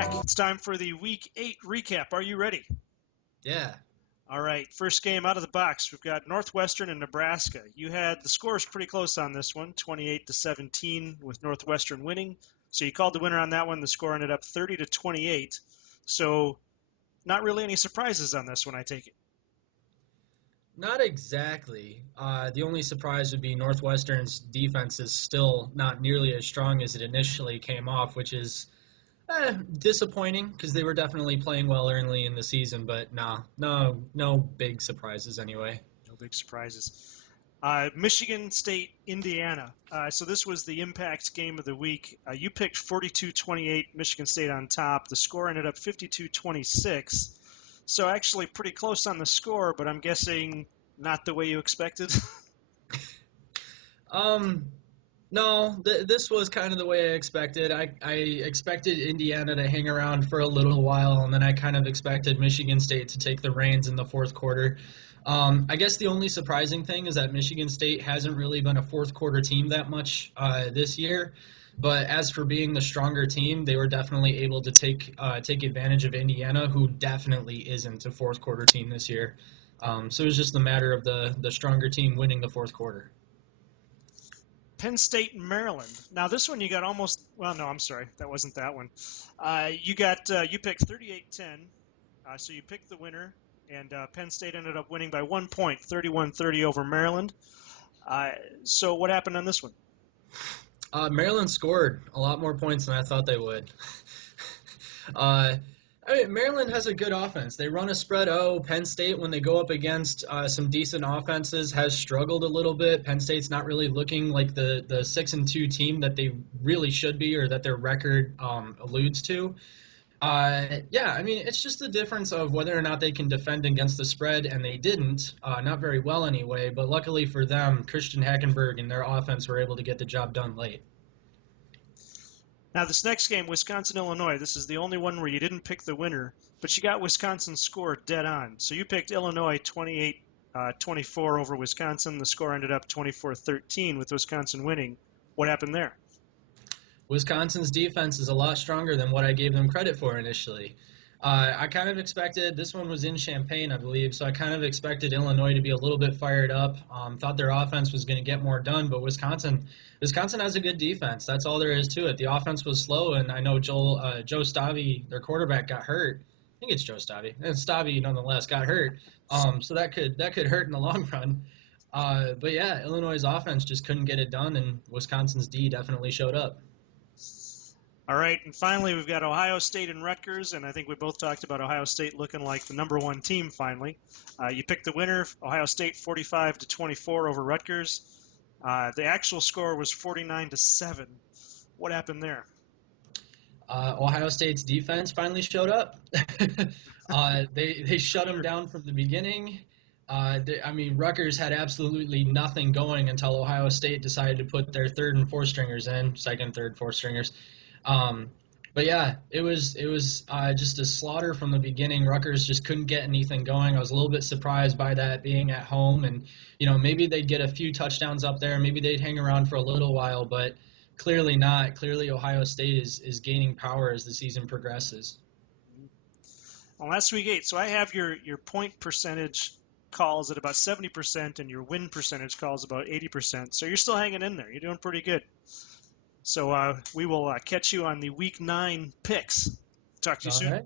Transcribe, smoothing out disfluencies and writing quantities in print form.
back. It's time for the Week 8 recap. Are you ready? Yeah. All right, first game out of the box. We've got Northwestern and Nebraska. You had the scores pretty close on this one, 28-17 with Northwestern winning. So you called the winner on that one. The score ended up 30-28. So not really any surprises on this one, I take it. Not exactly. The only surprise would be Northwestern's defense is still not nearly as strong as it initially came off, which is disappointing because they were definitely playing well early in the season, but no big surprises anyway. No big surprises. Michigan State, Indiana. So this was the impact game of the week. You picked 42-28, Michigan State on top. The score ended up 52-26. So actually pretty close on the score, but I'm guessing not the way you expected. No, this was kind of the way I expected. I expected Indiana to hang around for a little while, and then I kind of expected Michigan State to take the reins in the fourth quarter. I guess the only surprising thing is that Michigan State hasn't really been a fourth quarter team that much this year. But as for being the stronger team, they were definitely able to take advantage of Indiana, who definitely isn't a fourth quarter team this year. So it was just a matter of the stronger team winning the fourth quarter. Penn State and Maryland. Now this one you got almost. Well, no, I'm sorry, that wasn't that one. You picked 38-10. So you picked the winner, and Penn State ended up winning by 1 point, 31-30 over Maryland. So what happened on this one? Maryland scored a lot more points than I thought they would. Maryland has a good offense. They run a spread O. Penn State, when they go up against some decent offenses, has struggled a little bit. Penn State's not really looking like the 6-2 team that they really should be, or that their record alludes to. It's just the difference of whether or not they can defend against the spread, and they didn't, not very well anyway, but luckily for them, Christian Hackenberg and their offense were able to get the job done late. Now this next game, Wisconsin-Illinois, this is the only one where you didn't pick the winner, but you got Wisconsin's score dead on. So you picked Illinois 28-24 over Wisconsin. The score ended up 24-13 with Wisconsin winning. What happened there? Wisconsin's defense is a lot stronger than what I gave them credit for initially. I kind of expected, this one was in Champaign, I believe, so I kind of expected Illinois to be a little bit fired up. Thought their offense was going to get more done, but Wisconsin has a good defense. That's all there is to it. The offense was slow, and I know Joe Stavi, their quarterback, got hurt. I think it's Joe Stavi. And Stavi, nonetheless, got hurt. So that could hurt in the long run. But yeah, Illinois' offense just couldn't get it done, and Wisconsin's D definitely showed up. All right, and finally we've got Ohio State and Rutgers, and I think we both talked about Ohio State looking like the number one team finally. You picked the winner, Ohio State 45-24 over Rutgers. The actual score was 49-7. What happened there? Ohio State's defense finally showed up. They shut them down from the beginning. Rutgers had absolutely nothing going until Ohio State decided to put their third and fourth stringers in, second, third, fourth stringers. But yeah, it was just a slaughter from the beginning. Rutgers just couldn't get anything going. I was a little bit surprised by that being at home, and maybe they'd get a few touchdowns up there, maybe they'd hang around for a little while, but clearly not. Clearly Ohio State is gaining power as the season progresses. Well, that's Week 8. So I have your point percentage calls at about 70% and your win percentage calls about 80%. So you're still hanging in there. You're doing pretty good. So we will catch you on the Week 9 picks. Talk to you soon. All right.